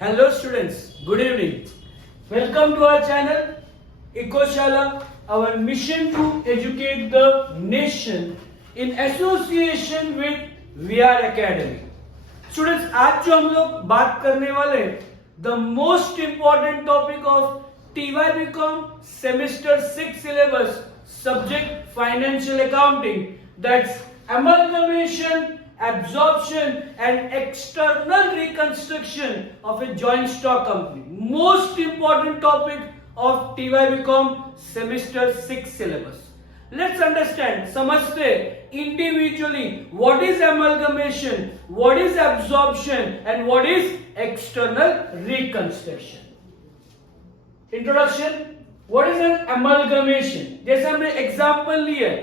Hello students, good evening. Welcome to our channel Ecoshala, our mission to educate the nation in association with VR Academy. Students, आज जो हम लोग बात करने वाले the most important topic of TYBCom semester 6 syllabus subject financial accounting, that's amalgamation, absorption and external reconstruction of a joint stock company. Most important topic of TYBCom semester 6 syllabus. Let's understand, समझते individually what is amalgamation, what is absorption and what is external reconstruction. Introduction. What is an amalgamation? जैसे हमने example लिया है,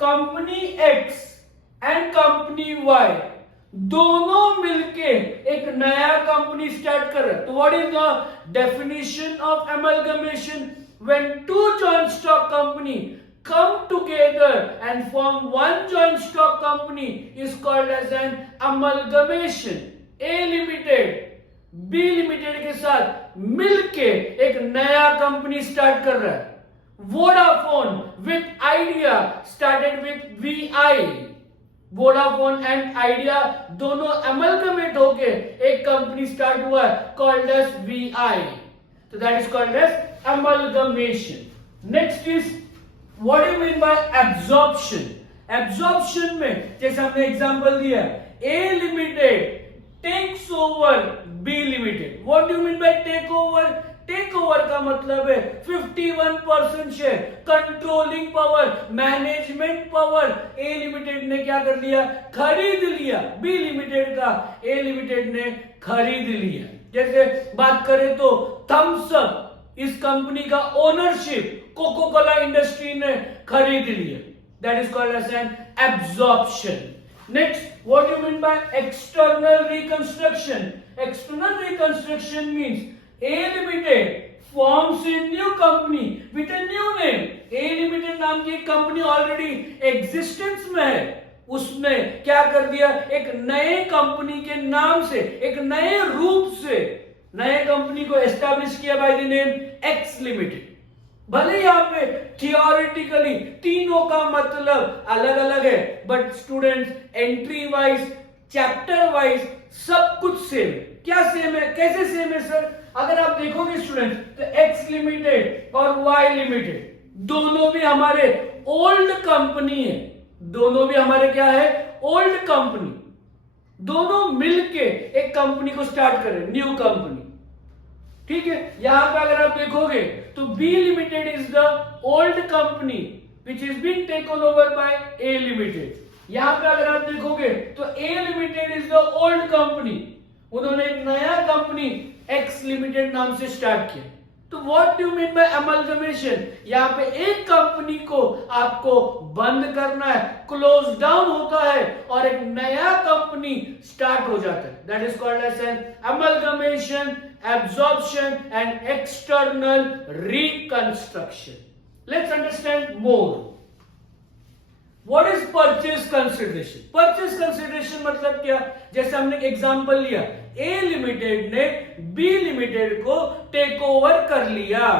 company X and company Y दोनों मिलके एक नया company start कर रहे हैं. तो what is the definition of amalgamation? When two joint stock company come together and form one joint stock company is called as an amalgamation. A limited B limited के साथ मिलके एक नया कंपनी स्टार्ट कर रहा है. Vodafone with Idea started with VI. Vodafone and Idea दोनों amalgamate होके एक कंपनी स्टार्ट हुआ है कॉल्ड एज VI. तो that is called as amalgamation. Next is what do you mean by absorption? Absorption में जैसे हमने एग्जांपल दिया, A limited takes over B limited. What do you mean by take over? Take over का मतलब है 51% share, controlling power, management power. A limited ने क्या कर लिया? खरीद लिया. बी लिमिटेड का ए लिमिटेड ने खरीद लिया. जैसे बात करें तो थम्स अप, इस कंपनी का ओनरशिप कोको कोला इंडस्ट्री ने खरीद लिया. That is called as an absorption. Next, what do you mean by external reconstruction? External reconstruction means A Limited forms a new company with a new name. A Limited नाम की एक company already existence में है, उसने क्या कर दिया? एक नए कंपनी के नाम से, एक नए रूप से नए कंपनी को एस्टैब्लिश किया by the name X Limited. भले यहाँ पे थियोरेटिकली तीनों का मतलब अलग अलग है, but students entry wise, chapter wise सब कुछ सेम है. क्या सेम है? कैसे सेम है सर? अगर आप देखोगे स्टूडेंट्स तो X लिमिटेड और Y लिमिटेड दोनों भी हमारे ओल्ड कंपनी है. दोनों भी हमारे क्या है? Old company. दोनों मिलके एक कंपनी को स्टार्ट करें, न्यू कंपनी. ठीक है. यहां पे अगर आप देखोगे तो B limited is the old company which is been taken over by A limited. यहां पे अगर आप देखोगे तो A limited is the old company, उन्होंने एक नया कंपनी X लिमिटेड नाम से स्टार्ट किया. तो what do you mean bye amalgamation? यहां पे एक कंपनी को आपको बंद करना है, क्लोज डाउन होता है और एक नया कंपनी स्टार्ट हो जाता है. That is called as an amalgamation, absorption and external reconstruction. Let's understand more. What is purchase consideration? Purchase consideration मतलब क्या? जैसे हमने एग्जांपल लिया, A लिमिटेड ने B लिमिटेड को टेक ओवर कर लिया.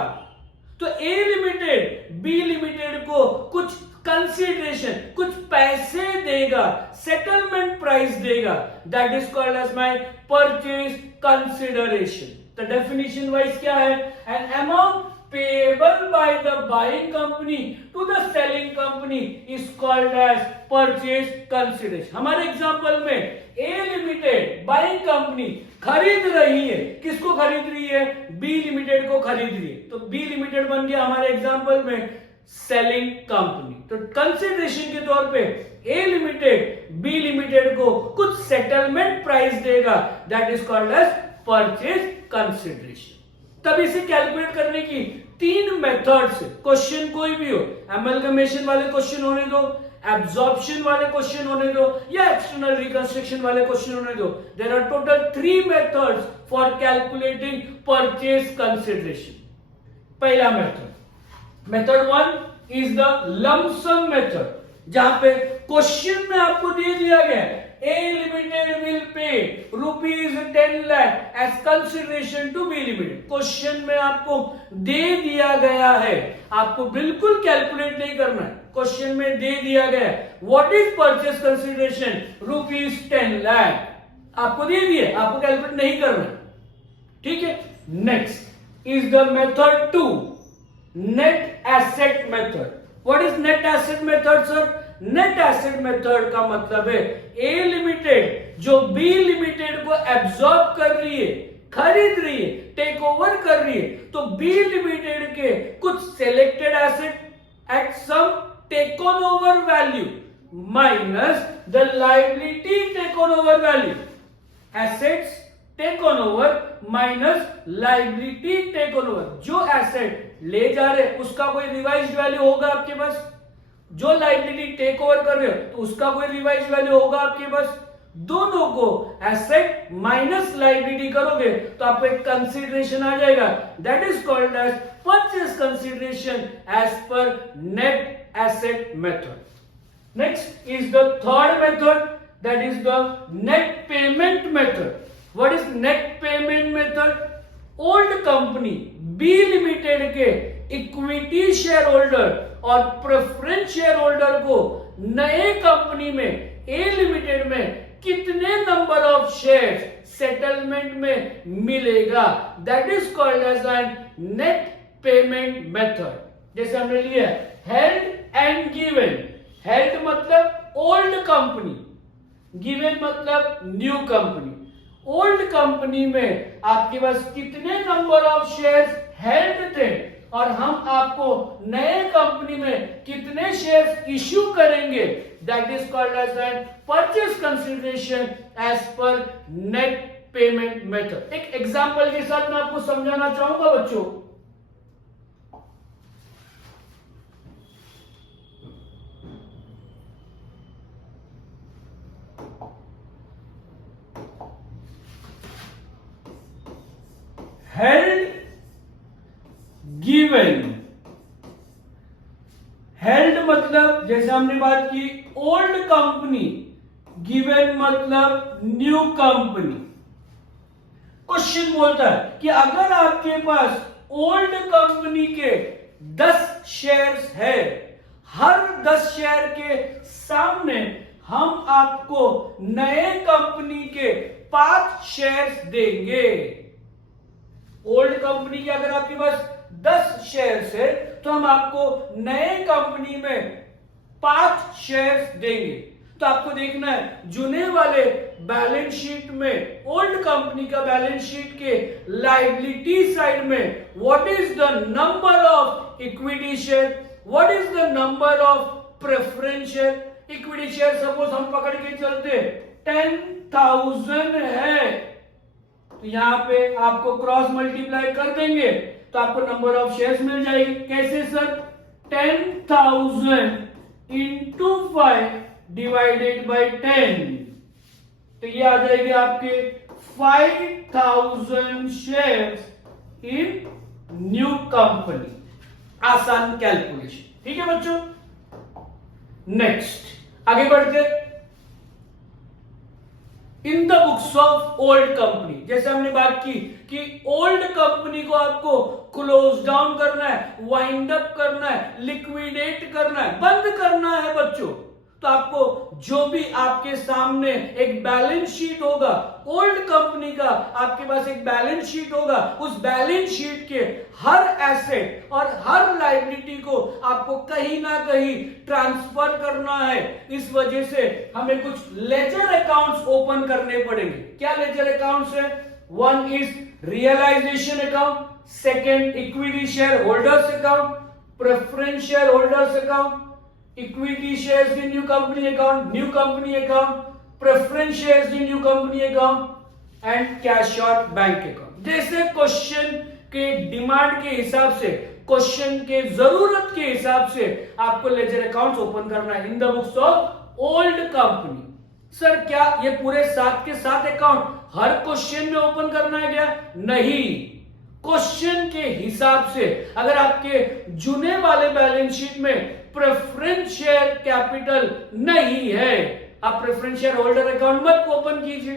तो A लिमिटेड B लिमिटेड को कुछ कंसिडरेशन, कुछ पैसे देगा, सेटलमेंट प्राइस देगा. That is called as my purchase consideration. तो डेफिनेशन वाइज क्या है? An amount payable by the buying company to the selling company is called as purchase consideration. हमारे एग्जांपल में A लिमिटेड बाइंग कंपनी खरीद रही है. किसको खरीद रही है? B लिमिटेड को खरीद रही है. तो B लिमिटेड बन गया हमारे एग्जांपल में सेलिंग कंपनी. तो कंसिडरेशन के तौर पे A लिमिटेड B लिमिटेड को कुछ सेटलमेंट प्राइस देगा. That is called as purchase consideration. तब इसे कैलकुलेट करने की तीन मेथड्स है. क्वेश्चन कोई भी हो, अमलगमेशन वाले क्वेश्चन होने दो, एब्जॉर्प्शन वाले क्वेश्चन होने दो या एक्सटर्नल रिकंस्ट्रक्शन वाले क्वेश्चन होने दो. There are total 3 methods for calculating purchase consideration. पहला method 1 is the lump sum method, जहां पे क्वेश्चन में आपको दे दिया गया A Limited will pay rupees 10 lakh as consideration to B Limited. Question में आपको दे दिया गया है, आपको बिल्कुल कैलकुलेट नहीं करना है, क्वेश्चन में दे दिया गया है what is purchase consideration rupees 10 lakh, आपको दे दिए, आपको कैलकुलेट नहीं करना है, ठीक है। Next is the method 2, net asset method. What is net asset method sir? Net asset method का मतलब है ए लिमिटेड जो बी लिमिटेड को एब्सॉर्ब कर रही है, खरीद रही है, टेक ओवर कर रही है, तो बी लिमिटेड के कुछ selected asset at some taken over value minus the liability taken over value, assets taken over minus liability taken over. जो एसेट ले जा रहे उसका कोई रिवाइज्ड वैल्यू होगा आपके पास, जो लायबिलिटी टेक ओवर कर रहे हो तो उसका कोई रिवाइज वैल्यू होगा आपके पास, दोनों को एसेट माइनस लायबिलिटी करोगे तो आपको एक कंसीडरेशन आ जाएगा, that is called as purchase consideration as per net asset method. Next is the third method, that is the net payment method. What is net payment method? Old company B limited के equity share holder और preference share holder को नए company में ए limited में कितने number of shares settlement में मिलेगा, that is called as an net payment method. जैसे हमने लिया हेल्ड एंड गिवन, हेल्ड मतलब ओल्ड कंपनी, गिवन मतलब न्यू कंपनी। ओल्ड कंपनी में आपके पास कितने नंबर ऑफ शेयर्स हेल्ड थे और हम आपको नए कंपनी में कितने शेयर्स इश्यू करेंगे, that is called as an purchase consideration as per net payment method. एक एग्जांपल के साथ मैं आपको समझाना चाहूंगा बच्चों। हेल्ड गिवन, हेल्ड मतलब जैसे हमने बात की ओल्ड कंपनी, गिवन मतलब न्यू कंपनी। क्वेश्चन बोलता है कि अगर आपके पास ओल्ड कंपनी के 10 शेयर्स है, हर 10 शेयर के सामने हम आपको नए कंपनी के 5 शेयर्स देंगे। ओल्ड कंपनी के अगर आपके पास 10 शेयर्स है तो हम आपको नए कंपनी में 5 शेयर्स देंगे। तो आपको देखना है जुने वाले बैलेंस शीट में, ओल्ड कंपनी का बैलेंस शीट के लायबिलिटी साइड में what is the number of equity share, what is the number of preference share. Equity share suppose हम पकड़ के चलते 10,000 है, तो यहां पे आपको क्रॉस मल्टीप्लाई कर देंगे तो आपको नंबर ऑफ शेयर्स मिल जाएगी। कैसे सर? 10,000 इंटू 5 डिवाइडेड बाई 10, तो ये आ जाएगी आपके 5,000 शेयर्स इन न्यू कंपनी। आसान कैलकुलेशन, ठीक है बच्चों। नेक्स्ट आगे बढ़ते, इन the books of old company, जैसे हमने बात की कि ओल्ड कंपनी को आपको क्लोज डाउन करना है, वाइंड अप करना है, लिक्विडेट करना है, बंद करना है बच्चों। तो आपको जो भी आपके सामने एक बैलेंस शीट होगा ओल्ड कंपनी का, आपके पास एक बैलेंस शीट होगा, उस बैलेंस शीट के हर एसेट और हर लायबिलिटी को आपको कहीं ना कहीं ट्रांसफर करना है। इस वजह से हमें कुछ लेजर अकाउंट्स ओपन करने पड़ेंगे। क्या लेजर अकाउंट्स है? One is realisation account, second equity share holders account, preference share holders account, equity shares in new company account, new company account, preference shares in new company account and cash out bank account। जैसे question के demand के हिसाब से, question के जरूरत के हिसाब से आपको लेजर अकाउंट्स ओपन करना है इन the books of old company. Sir क्या ये पूरे 7 के 7 अकाउंट हर क्वेश्चन में ओपन करना है क्या? नहीं, क्वेश्चन के हिसाब से। अगर आपके जुने वाले बैलेंस शीट में प्रेफरेंस शेयर कैपिटल नहीं है आप प्रेफरेंस शेयर होल्डर अकाउंट मत ओपन कीजिए।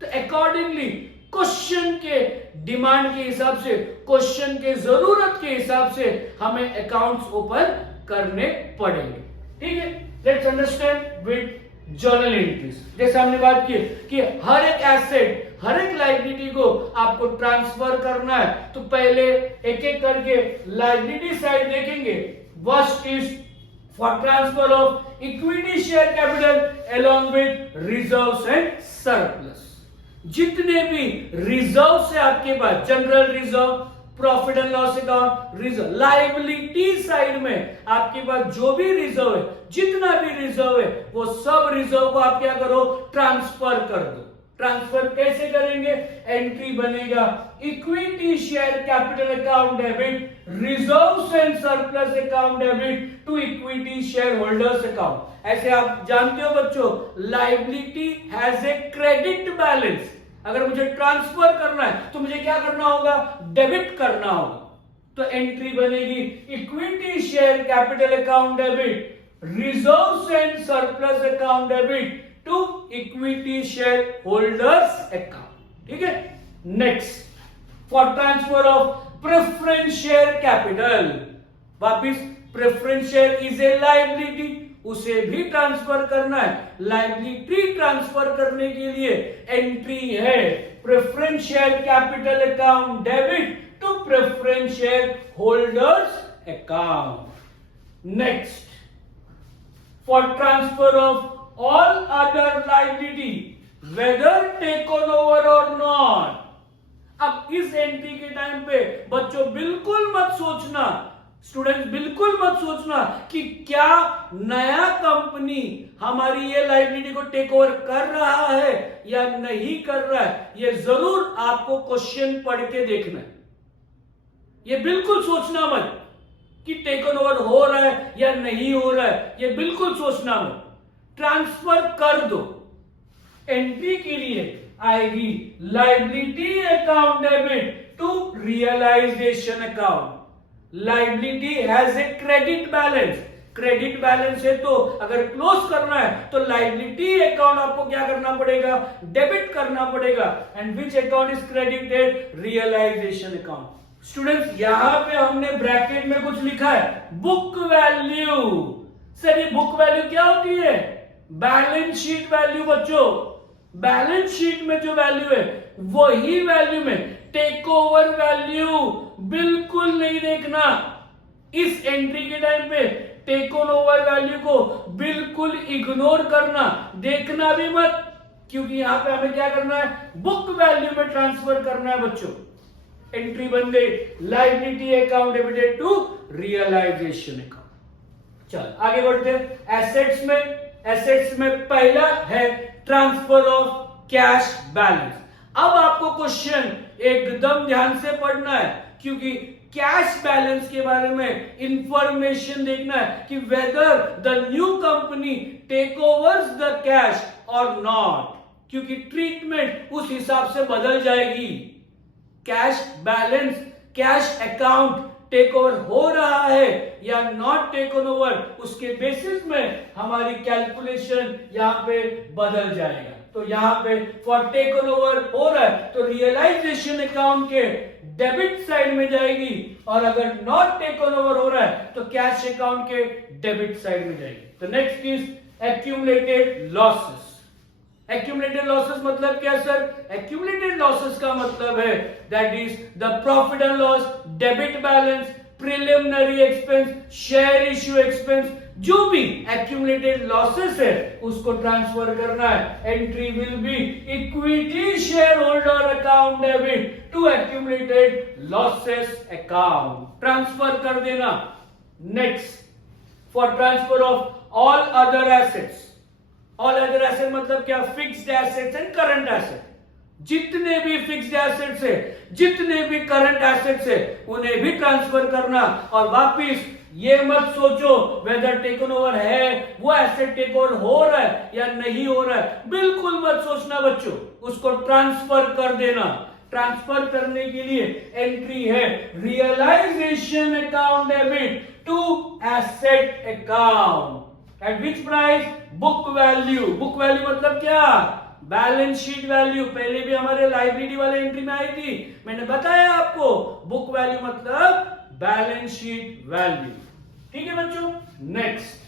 तो अकॉर्डिंगली क्वेश्चन के डिमांड के हिसाब से, क्वेश्चन के जरूरत के हिसाब से हमें अकाउंट्स ओपन करने पड़ेंगे। ठीक है, let's understand with journal entries. जैसे हमने बात की कि हर एक एसेट, हर एक लायबिलिटी को आपको ट्रांसफर करना है, तो पहले एक एक करके लायबिलिटी साइड देखेंगे। First is for transfer of equity share capital along with reserves and surplus. जितने भी रिजर्व है आपके पास, general reserve, profit and loss account, reserve, liability side में आपके पास जो भी रिजर्व है, जितना भी रिजर्व है, वो सब रिजर्व को आप क्या करो, ट्रांसफर कर दो। ट्रांसफर कैसे करेंगे? एंट्री बनेगा equity share capital account debit reserves and surplus account debit to equity share holders account. ऐसे आप जानते हो बच्चों, liability has a credit balance. अगर मुझे ट्रांसफर करना है तो मुझे क्या करना होगा? डेबिट करना होगा। तो एंट्री बनेगी equity share capital account debit reserves and surplus account debit to equity share holders account. ठीक है, next for transfer of preference share capital. वापिस preference share is a liability, उसे भी ट्रांसफर करना है। लायबिलिटी ट्रांसफर करने के लिए एंट्री है preference share capital account debit to preference share holders account. Next for transfer of all other liability whether taken over or not। अब इस एंट्री के टाइम पे बच्चों बिल्कुल मत सोचना, स्टूडेंट्स बिल्कुल मत सोचना कि क्या नया कंपनी हमारी ये लायबिलिटी को टेक ओवर कर रहा है या नहीं कर रहा है। ये जरूर आपको क्वेश्चन पढ़ के देखना है। ये बिल्कुल सोचना मत कि टेक ओवर हो रहा है या नहीं हो रहा है, ये बिल्कुल सोचना मत। ट्रांसफर कर दो। एंट्री के लिए आएगी liability account debit to realisation account. Liability has a credit balance. Credit balance है तो अगर क्लोज करना है तो लायबिलिटी अकाउंट आपको क्या करना पड़ेगा? डेबिट करना पड़ेगा। And which account is credited? Realisation account. Students यहां पे हमने ब्रैकेट में कुछ लिखा है बुक वैल्यू। सर ये बुक वैल्यू क्या होती है? Balance sheet value. बच्चों बैलेंस शीट में जो वैल्यू है वही वैल्यू में टेक ओवर वैल्यू बिल्कुल नहीं देखना। इस एंट्री के टाइम पे टेक ओवर वैल्यू को बिल्कुल इग्नोर करना, देखना भी मत, क्योंकि यहां पे हमें क्या करना है? बुक वैल्यू में ट्रांसफर करना है बच्चों। एंट्री बन गई liability account debited to realisation account. चल आगे बढ़ते हैं। एसेट्स में पहला है ट्रांसफर ऑफ कैश बैलेंस। अब आपको क्वेश्चन एकदम ध्यान से पढ़ना है, क्योंकि कैश बैलेंस के बारे में इंफॉर्मेशन देखना है कि whether the new company take overs the cash और नॉट, क्योंकि ट्रीटमेंट उस हिसाब से बदल जाएगी। Cash balance, cash account take over हो रहा है या नॉट टेकन ओवर, उसके बेसिस में हमारी कैलकुलेशन यहां पे बदल जाएगा। तो यहां पे फॉर टेकन ओवर हो रहा है तो रियलाइजेशन अकाउंट के डेबिट साइड में जाएगी, और अगर नॉट टेकन ओवर हो रहा है तो कैश अकाउंट के डेबिट साइड में जाएगी। तो next is accumulated losses. Accumulated losses मतलब क्या सर? एक्यूमुलेटेड लॉसेस का मतलब है that is the profit and loss, debit balance, preliminary expense, share issue expense, जो भी एक्यूमुलेटेड लॉसेस है उसको ट्रांसफर करना है। Entry will be equity share holder account debit to accumulated losses account. Transfer कर देना। Next for transfer of all other assets. All other asset मतलब क्या? Fixed assets and current asset. जितने भी फिक्स्ड एसेट्स है, जितने भी करंट एसेट्स है, उन्हें भी ट्रांसफर करना। और वापिस ये मत सोचो वेदर टेकन ओवर है, वो एसेट टेक ओवर हो रहा है या नहीं हो रहा है, बिल्कुल मत सोचना बच्चों, उसको ट्रांसफर कर देना। ट्रांसफर करने के लिए एंट्री है realisation account debit to asset account. At which price? Book value. Book value मतलब क्या? Balance sheet value. पहले भी हमारे लाइब्रेरी वाले एंट्री में आई थी, मैंने बताया आपको बुक वैल्यू मतलब बैलेंस शीट वैल्यू। ठीक है बच्चों। Next,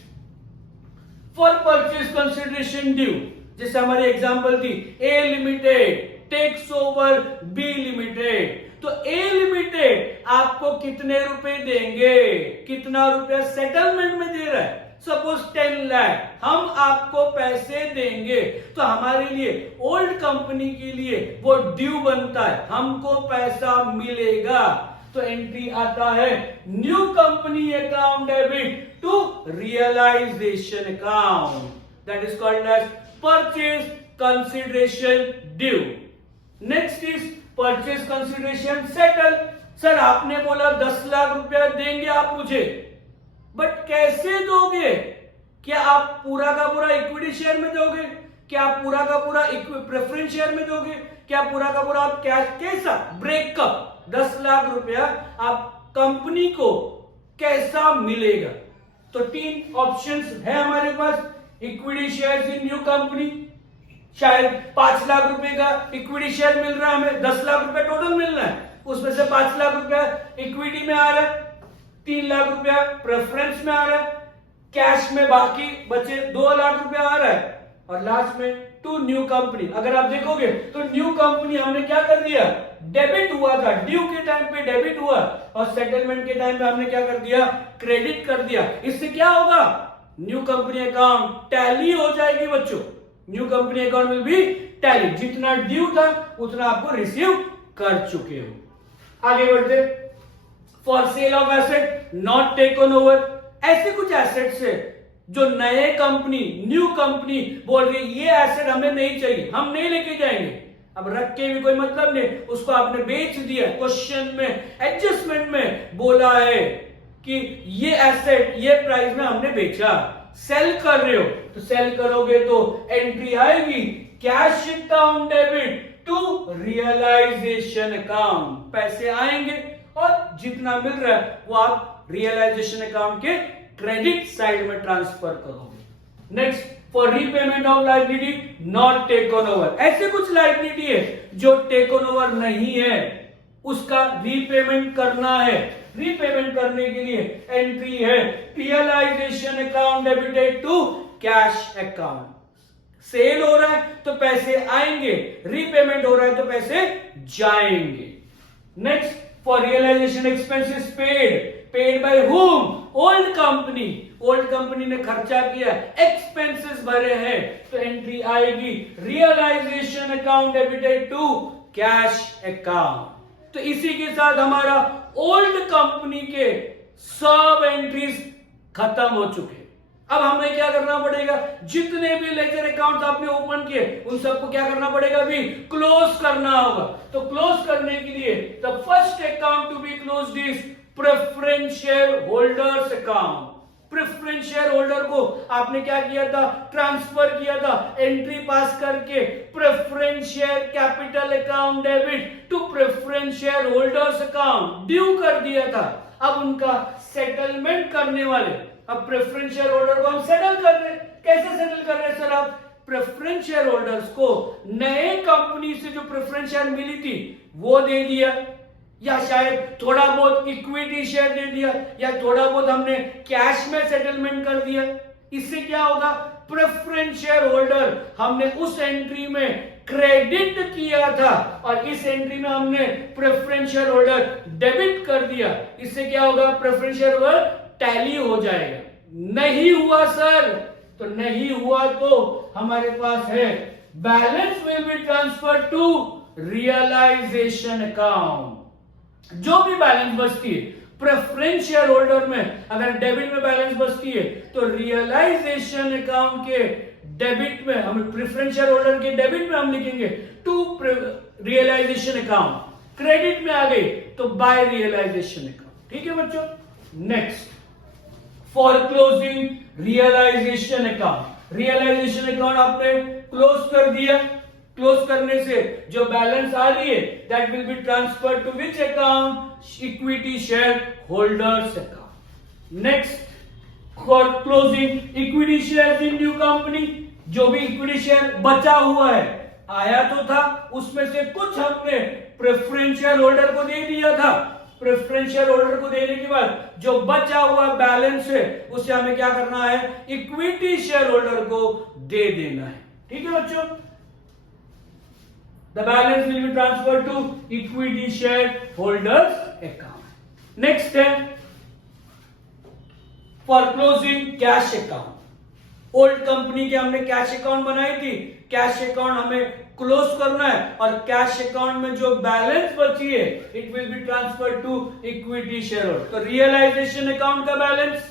for purchase consideration due, जैसे हमारी एग्जांपल थी A limited takes over B limited. तो ए लिमिटेड आपको कितने रुपए देंगे? कितना रुपया सेटलमेंट में दे रहा है? सपोज 10 लाख हम आपको पैसे देंगे, तो हमारे लिए ओल्ड कंपनी के लिए वो ड्यू बनता है, हमको पैसा मिलेगा। तो एंट्री आता है new company account debit to realisation account, that is called as purchase consideration due. Next is purchase consideration settle. Sir आपने बोला 10 लाख रुपया देंगे आप मुझे, बट कैसे दोगे? क्या आप पूरा का पूरा इक्विटी शेयर में दोगे? क्या आप पूरा का पूरा प्रेफरेंस शेयर में दोगे? क्या पूरा का पूरा आप कैश? कैसा ब्रेकअप? 10 लाख रुपया आप कंपनी को कैसा मिलेगा? तो 3 ऑप्शंस है हमारे पास। Equity share in new company, शायद 5 लाख रुपए का इक्विटी शेयर मिल रहा है हमें, 10 लाख रुपया टोटल मिल रहा है, उसमें से 5 लाख रुपया इक्विटी में आ रहा है, 3 लाख रुपया प्रेफरेंस में आ रहा है, कैश में बाकी बचे 2 लाख रुपया आ रहा है, और लास्ट में टू न्यू कंपनी। अगर आप देखोगे तो न्यू कंपनी हमने क्या कर दिया? डेबिट हुआ था, ड्यू के टाइम पे डेबिट हुआ, और सेटलमेंट के टाइम पे हमने क्या कर दिया? क्रेडिट कर दिया। इससे क्या होगा? न्यू कंपनी अकाउंट टैली हो जाएगी बच्चों। New company account will be tally, जितना ड्यू था उतना आपको रिसीव कर चुके हो। आगे बढ़ते, for sale of asset not taken over, ऐसे कुछ एसेट्स है जो नए कंपनी न्यू कंपनी बोल रही है ये एसेट हमें नहीं चाहिए, हम नहीं लेके जाएंगे, अब रख के भी कोई मतलब नहीं, उसको आपने बेच दिया। क्वेश्चन में एडजस्टमेंट में बोला है कि ये एसेट ये प्राइस में हमने बेचा, सेल कर रहे हो, तो सेल करोगे तो एंट्री आएगी cash account debit to realisation account, पैसे आएंगे और जितना मिल रहा है वो आप रियलाइजेशन अकाउंट के क्रेडिट साइड में ट्रांसफर करोगे। Next, for repayment of liability not taken over, ऐसे कुछ लायबिलिटी है जो टेकन ओवर नहीं है, उसका रीपेमेंट करना है। रीपेमेंट करने के लिए एंट्री है realisation account debited to cash account. Sale हो रहा है तो पैसे आएंगे, रीपेमेंट हो रहा है तो पैसे जाएंगे। Next, for realisation expenses paid by whom? Old company, old company ने खर्चा किया, एक्सपेंसेस भरे हैं, तो एंट्री आएगी realisation account debited to cash account. तो इसी के साथ हमारा ओल्ड कंपनी के सब एंट्रीज खत्म हो चुके। अब हमें क्या करना पड़ेगा? जितने भी लेजर अकाउंट आपने ओपन किए उन सबको क्या करना पड़ेगा? अभी क्लोज करना होगा। तो क्लोज करने के लिए the first account to be closed is preference share holders account. Preference share holder को आपने क्या किया था? ट्रांसफर किया था, एंट्री पास करके preference share capital account debit to preference share holders account due कर दिया था। अब उनका सेटलमेंट करने वाले, अब प्रेफरेंस शेयर होल्डर को हम सेटल कर रहे हैं। कैसे सेटल कर रहे हैं सर? आप प्रेफरेंस शेयर होल्डर्स को नए कंपनी से जो प्रेफरेंस शेयर मिली थी वो दे दिया, या शायद थोड़ा बहुत इक्विटी शेयर दे दिया, या थोड़ा बहुत हमने कैश में सेटलमेंट कर दिया। इससे क्या होगा? प्रेफरेंस शेयर होल्डर हमने उस एंट्री में क्रेडिट किया था और इस एंट्री में हमने प्रेफरेंस शेयर होल्डर डेबिट कर दिया। इससे क्या होगा? प्रेफरेंस शेयर होल्डर टैली हो जाएगा। नहीं हुआ सर, तो नहीं हुआ तो हमारे पास है balance will be transfer to realisation account. जो भी बैलेंस बचती है प्रेफरेंस शेयर होल्डर में, अगर डेबिट में बैलेंस बचती है तो रियलाइजेशन अकाउंट के डेबिट में, हम प्रेफरेंस शेयर होल्डर के डेबिट में हम लिखेंगे टू रियलाइजेशन अकाउंट। क्रेडिट में आ गई तो बाय रियलाइजेशन अकाउंट। ठीक है बच्चों। Next, for closing realisation account. Realisation account आपने क्लोज कर दिया, क्लोज करने से जो बैलेंस आ रही है that will be transfer to which account? Equity share holders account. Next, for closing equity share in new company, जो भी इक्विटी शेयर बचा हुआ है, आया तो था, उसमें से कुछ हमने प्रेफरेंस शेयर होल्डर को दे दिया था। प्रेफरेंस शेयर होल्डर को देने के बाद जो बचा हुआ बैलेंस है उसे हमें क्या करना है, इक्विटी शेयर होल्डर को दे देना है। ठीक है बच्चों, the balance will be transfer to equity share holders account. Next है for closing cash account. Old company के हमने कैश अकाउंट बनाई थी, कैश अकाउंट हमें क्लोज करना है और कैश अकाउंट में जो बैलेंस बची है it will be transfer to equity share holder. तो रियलाइजेशन अकाउंट का balance,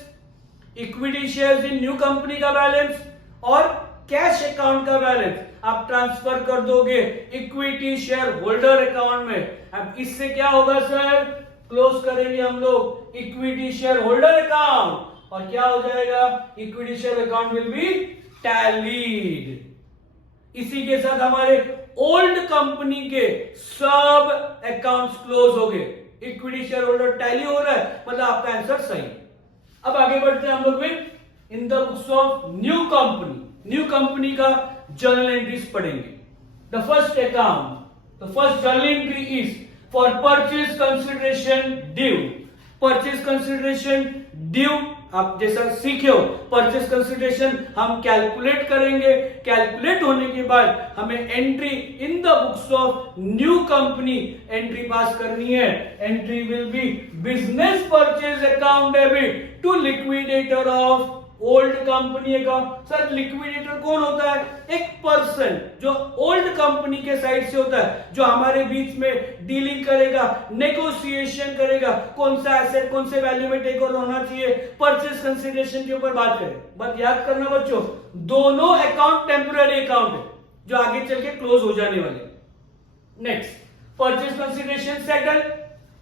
equity shares in new company का बैलेंस और कैश अकाउंट का बैलेंस आप ट्रांसफर कर दोगे इक्विटी शेयर होल्डर अकाउंट में। अब इससे क्या होगा सर, क्लोज करेंगे हम लोग इक्विटी शेयर होल्डर अकाउंट और क्या हो जाएगा, equity share account will be tallied. इसी के साथ हमारे ओल्ड कंपनी के सब अकाउंट्स क्लोज हो गए, इक्विटी शेयर होल्डर टैली हो रहा है, मतलब आपका आंसर सही। अब आगे बढ़ते हैं हम लोग में in the books of new company. New company का जर्नल एंट्रीज पढ़ेंगे। The first account, the first journal entry is for purchase consideration due. Purchase consideration due आप जैसा सीखे हो, परचेज कंसिडरेशन हम कैलकुलेट करेंगे। कैलकुलेट होने के बाद हमें entry in the books of new company entry pass करनी है। Entry will be business purchase account debit to liquidator of old company account. Sir liquidator कौन होता है, एक पर्सन जो ओल्ड कंपनी के साइड से होता है, जो हमारे बीच में डीलिंग करेगा, नेगोशिएशन करेगा, कौन सा एसेट कौन से वैल्यू में टेक ओवर होना चाहिए, परचेज कंसिडरेशन के ऊपर बात करें। बस याद करना बच्चों, दोनों अकाउंट टेम्पररी अकाउंट है जो आगे चल के क्लोज हो जाने वाले। Next, purchase consideration settle.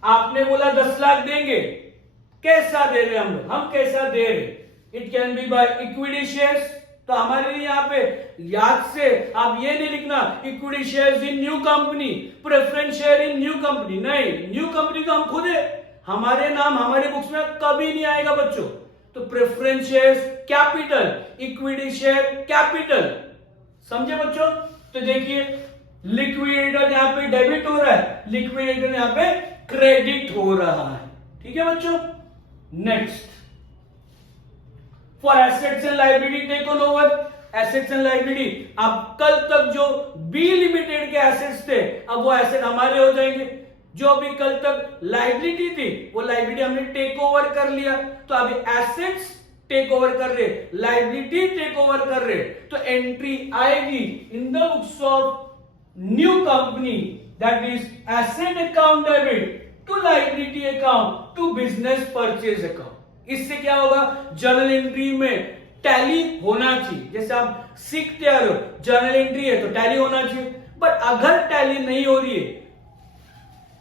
आपने बोला 10 लाख देंगे, कैसा दे रहे हम कैसा दे रहे, it can be by equity shares. तो हमारे लिए यहाँ पे याद से आप ये नहीं लिखना equity shares in new company, preference share in new company, नहीं, न्यू कंपनी तो हम खुद है, हमारे नाम हमारे बुक्स में कभी नहीं आएगा बच्चों। तो preference shares capital, equity share capital, समझे बच्चों। तो देखिए लिक्विडेटर यहाँ पे डेबिट हो रहा है, लिक्विडेटर यहाँ पे क्रेडिट हो रहा है। ठीक है बच्चों। Next, for assets and liability taken over. Assets and liability, अब कल तक जो बी लिमिटेड के एसेट्स थे अब वो एसेट हमारे हो जाएंगे। जो भी कल तक लाइबिलिटी थी वो लाइबिलिटी हमने टेक ओवर कर लिया, तो अभी एसेट्स टेक ओवर कर रहे, लाइबिलिटी टेक ओवर कर रहे, तो एंट्री आएगी in the books of new company, that is asset account debit to liability account to business purchase account. इससे क्या होगा, जर्नल एंट्री में टैली होना चाहिए। जैसे आप सीखते आ रहे हो, जर्नल एंट्री है तो टैली होना चाहिए, बट अगर टैली नहीं हो रही है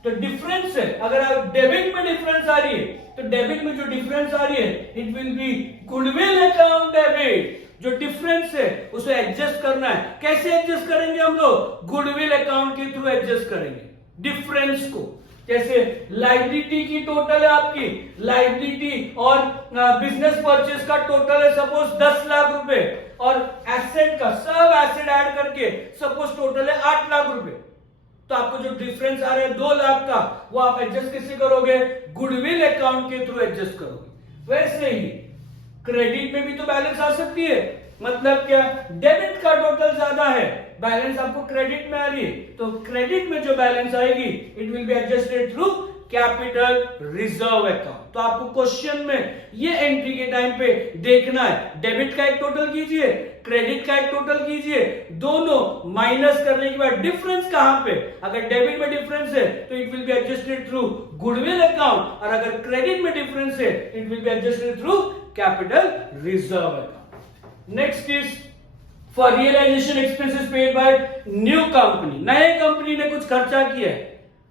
तो डिफरेंस है, अगर आप डेबिट में डिफरेंस आ रही है तो डेबिट में जो डिफरेंस आ रही है it will B goodwill account debit. जो डिफरेंस है उसे एडजस्ट करना है। कैसे एडजस्ट करेंगे हम लोग, गुडविल अकाउंट के थ्रू एडजस्ट करेंगे डिफरेंस को। जैसे लाइबिलिटी की टोटल है आपकी, लाइबिलिटी और बिजनेस परचेज का टोटल है सपोज 10 लाख रुपए, और एसेट का सब एसेट ऐड करके सपोज टोटल है 8 लाख रुपए, तो आपको जो डिफरेंस आ रहा है 2 लाख का वो आप एडजस्ट कैसे करोगे, गुडविल अकाउंट के थ्रू एडजस्ट करोगे। वैसे ही क्रेडिट में भी तो बैलेंस आ सकती है, मतलब क्या, डेबिट का टोटल ज्यादा है, बैलेंस आपको क्रेडिट में आ रही है, तो क्रेडिट में जो बैलेंस आएगी it will be adjusted through capital reserve account. तो आपको क्वेश्चन में ये एंट्री के टाइम पे देखना है, डेबिट का एक टोटल कीजिए, क्रेडिट का एक टोटल कीजिए, दोनों माइनस करने के बाद डिफरेंस कहां पे, अगर डेबिट में डिफरेंस है तो it will be adjusted through goodwill account, और अगर क्रेडिट में डिफरेंस है it will be adjusted through capital reserve account. Next is for realisation expenses paid by new company. नए कंपनी ने कुछ खर्चा किया है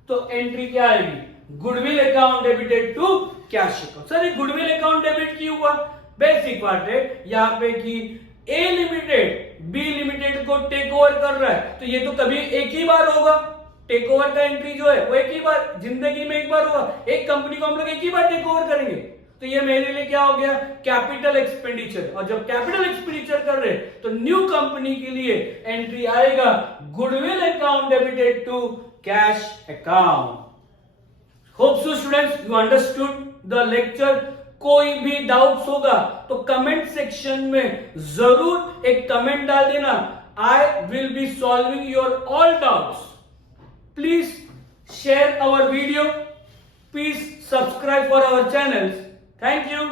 तो एंट्री क्या आएगी, goodwill account debited to cash account. Sir ये गुडविल अकाउंट डेबिट क्यों हुआ, बेसिक बात है यहाँ पे कि ए लिमिटेड बी लिमिटेड को टेक ओवर कर रहा है, तो ये तो कभी एक ही बार होगा। टेक ओवर का एंट्री जो है वो एक ही बार जिंदगी में एक बार होगा, एक कंपनी को हम लोग एक ही बार टेक ओवर करेंगे। तो ये मेरे लिए क्या हो गया, कैपिटल एक्सपेंडिचर। और जब कैपिटल एक्सपेंडिचर कर रहे तो न्यू कंपनी के लिए एंट्री आएगा goodwill account debited to cash account. Hope so students you understood the lecture. कोई भी डाउट्स होगा तो कमेंट सेक्शन में जरूर एक कमेंट डाल देना। I will be solving your all doubts. Please share our video. Please subscribe for our channels. Thank you.